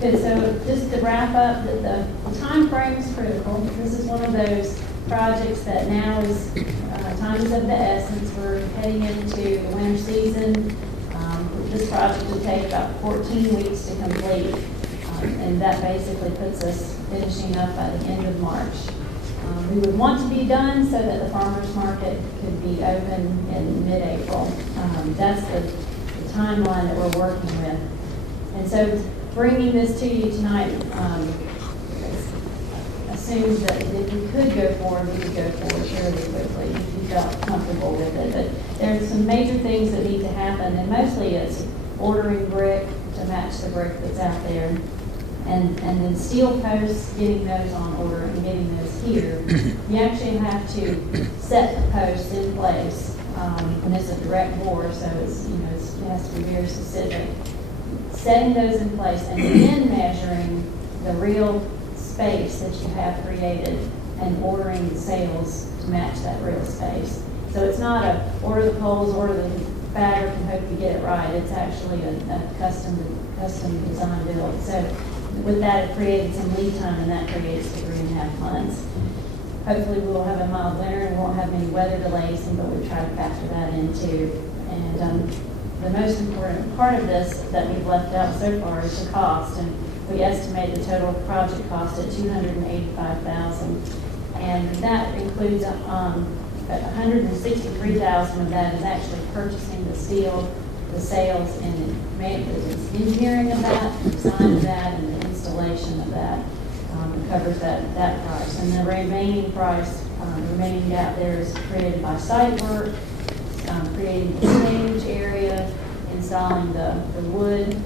Good, so just to wrap up, the time frame is critical. This is one of those projects that now is, time is of the essence. We're heading into the winter season. This project will take about 14 weeks to complete, and that basically puts us finishing up by the end of March. We would want to be done so that the farmers market could be open in mid-April. That's the timeline that we're working with. And so bringing this to you tonight assumes that if we could go forward, we could go forward fairly quickly if you felt comfortable with it. But there's some major things that need to happen, and mostly it's ordering brick to match the brick that's out there, and then steel posts, getting those on order and getting those here. You actually have to set the posts in place, and it's a direct bore, so it's, you know, it has to be very specific. Setting those in place and then measuring the real space that you have created and ordering the sails to match that real space. So it's not a order the poles, order the fabric and hope you get it right. It's actually a custom design build. So with that, it created some lead time, and that creates the 3.5 months. Hopefully we will have a mild winter and won't have any weather delays, but we try to factor that in too. And the most important part of this that we've left out so far is the cost, and we estimate the total project cost at $285,000, and that includes $163,000 of that is actually purchasing the steel, the sails, and the engineering of that, the design of that, and the installation of that. Covers that price, and the remaining price, the remaining gap there is created by site work, creating the stage area, installing the wood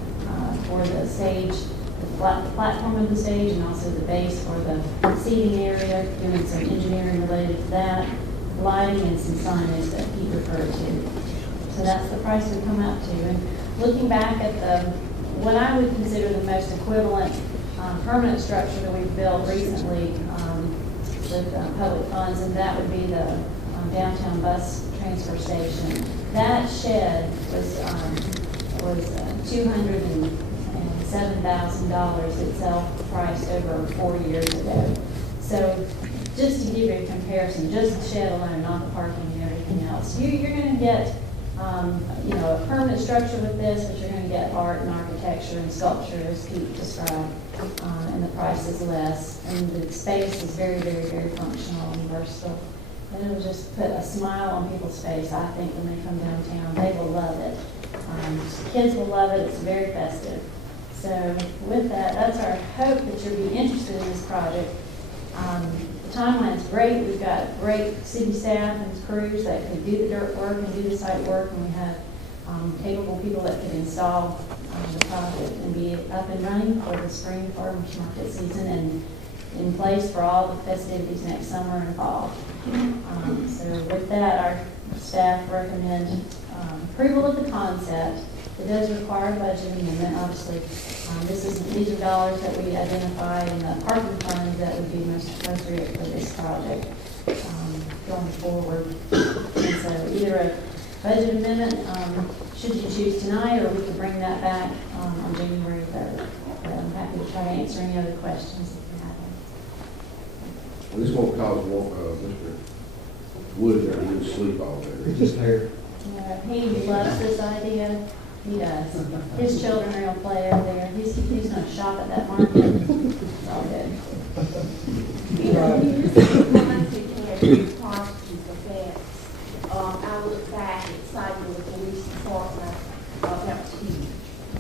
for the stage, the platform of the stage, and also the base for the seating area, doing some engineering related to that, lighting, and some signage that Pete referred to. So that's the price we come out to. And looking back at what I would consider the most equivalent permanent structure that we've built recently with public funds, and that would be the downtown bus transfer station. That shed was $207,000 itself, priced over 4 years ago. So just to give you a comparison, just the shed alone, not the parking and everything else, you're going to get you know, a permanent structure with this, but you're going to get art and architecture and sculpture, as Pete described, and the price is less, and the space is very, very, very functional and versatile. And it'll just put a smile on people's face, I think, when they come downtown. They will love it. Kids will love it. It's very festive. So with that, that's our hope that you'll be interested in this project. The timeline's great. We've got great city staff and crews that can do the dirt work and do the site work, and we have capable people that can install the project and be up and running for the spring farmers market season and in place for all the festivities next summer and fall. So with that, our staff recommend approval of the concept. It does require budgeting, and then obviously these are dollars that we identify in the parking fund that would be most appropriate for this project going forward. And so either a budget amendment, should you choose tonight, or we could bring that back on January 3rd. But I'm happy to try to answer any other questions if you have them. Well, this won't cause Mr. Wood to lose sleep all day. It's just hair. Yeah, he loves this idea. He does. His children are going to play over there. He's going to shop at that market. It's all good. I look back at citing with the recent partner, that was huge.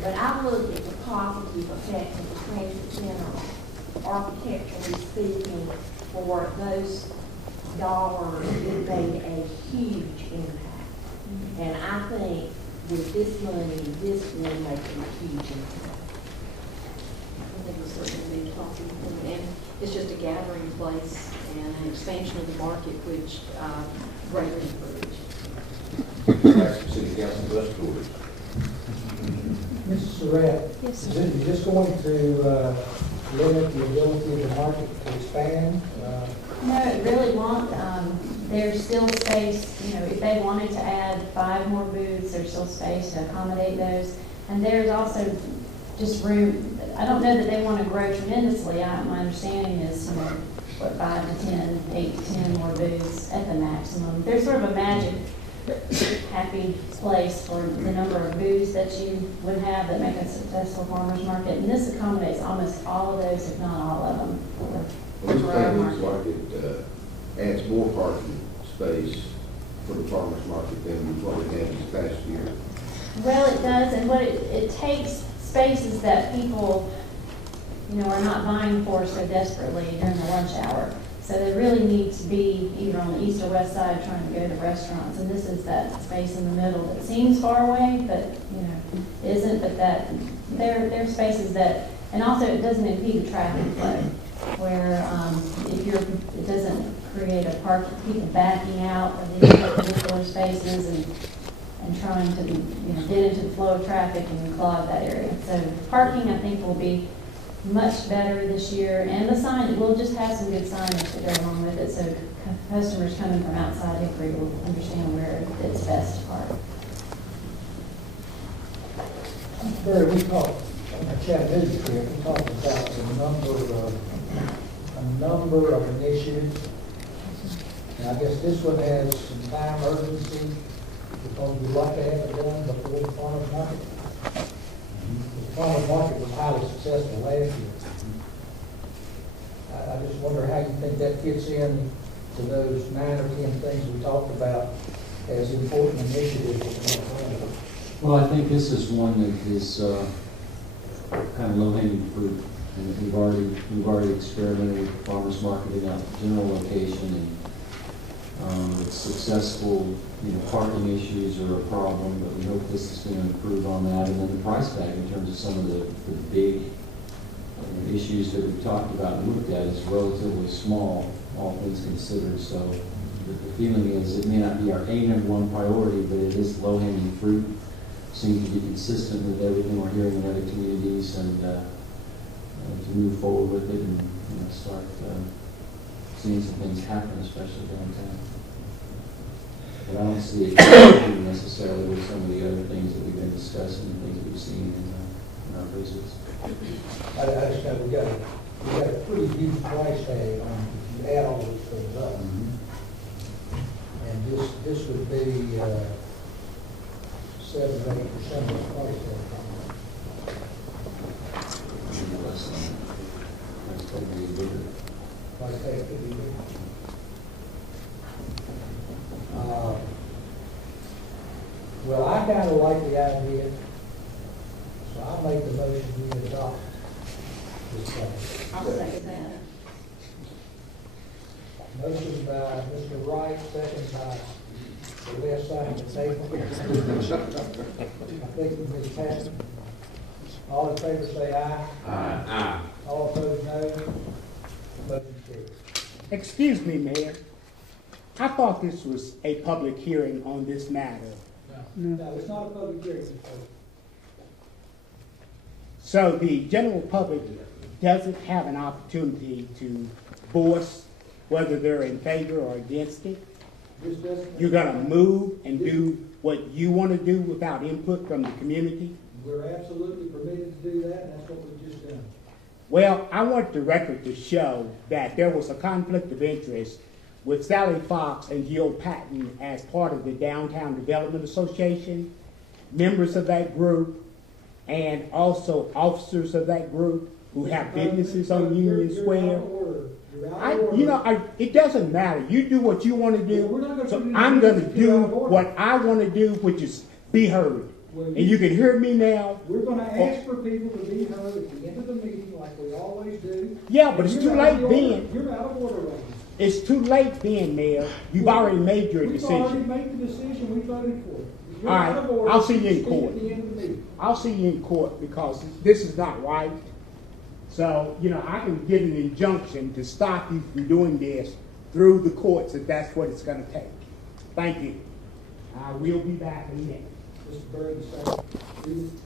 But I look at the positive effect of the transit center, architecturally speaking, for those dollars, it made a huge impact. And I think with this money, this will make a huge impact. I think it's certainly be possible, and it's just a gathering place and an expansion of the market, which greatly encourage. City Council bus tours. Mrs. Surratt, Yes, is this going to limit the ability of the market to expand? No, it really won't. There's still space, you know, if they wanted to add 5 more booths, there's still space to accommodate those. And there's also just room. I don't know that they want to grow tremendously. My understanding is, 5 to 10, 8 to 10 more booths at the maximum. There's sort of a magic happy place for the number of booths that you would have that make a successful farmer's market. And this accommodates almost all of those, if not all of them. Well, this thing looks like it adds more parking space for the farmer's market than what we had this past year. Well, it does, and what it takes spaces that people, are not vying for so desperately during the lunch hour. So they really need to be either on the east or west side trying to go to restaurants. And this is that space in the middle that seems far away, but, isn't. But that they're spaces that, and also it doesn't impede the traffic flow, where it doesn't create a park, people backing out of these particular spaces and trying to, get into the flow of traffic and clog that area. So parking, I think, will be much better this year, and the sign, we'll just have some good signage to go along with it, so customers coming from outside Hickory will understand where it's best to park. Barry, we talked on the Chattanooga trip, we talked about a number of initiatives. And I guess this one has some time urgency because we'd like to have it done before the farmer's market. The farmer's market was highly successful last year. I just wonder how you think that fits in to those 9 or 10 things we talked about as important initiatives. Well, I think this is one that is kind of low-hanging fruit. And we've already experimented with the farmers market in a general location, and it's successful. Parking issues are a problem, but we hope this is going to improve on that. And then the price tag, in terms of some of the big issues that we've talked about and looked at, is relatively small, all things considered. So the feeling is it may not be our #1 priority, but it is low-hanging fruit. Seems to be consistent with everything we're hearing in other communities, and to move forward with it and start seeing some things happen, especially downtown. But I don't see it necessarily with some of the other things that we've been discussing and things we've seen in our visits. I just know we got a pretty huge price tag on if you add all those things up. And this would be 7 or 8% of the price tag. Less than that. That's probably bigger. Price tag could be bigger. Well, I kind of like the idea, so I'll make the motion we adopt this plan. I'll second that. Motion by Mr. Wright, second by the left side of the table. I think Ms. Patton. All in favor say aye. Aye. All opposed, no. Motion carries. Excuse me, Mayor. I thought this was a public hearing on this matter. No, it's not a public hearing. So the general public doesn't have an opportunity to voice whether they're in favor or against it. This doesn't. You're going to move and do what you want to do without input from the community? We're absolutely permitted to do that, and that's what we've just done. Well, I want the record to show that there was a conflict of interest with Sally Fox and Jill Patton as part of the Downtown Development Association, members of that group, and also officers of that group who have businesses on Union Square. It doesn't matter. You do what you want to do, so I'm going to do what I want to do, which is be heard. And you can hear me now. We're going to ask for people to be heard at the end of the meeting like we always do. Yeah, but it's too late then. You're out of order right now. It's too late then, Mayor. You've already made your decision. We've already made the decision. We voted for it. All right, I'll see you in court. At the end of the meeting. I'll see you in court because this is not right. So, I can get an injunction to stop you from doing this through the courts if that's what it's going to take. Thank you. I will be back in a minute. Mr. Bird, the second.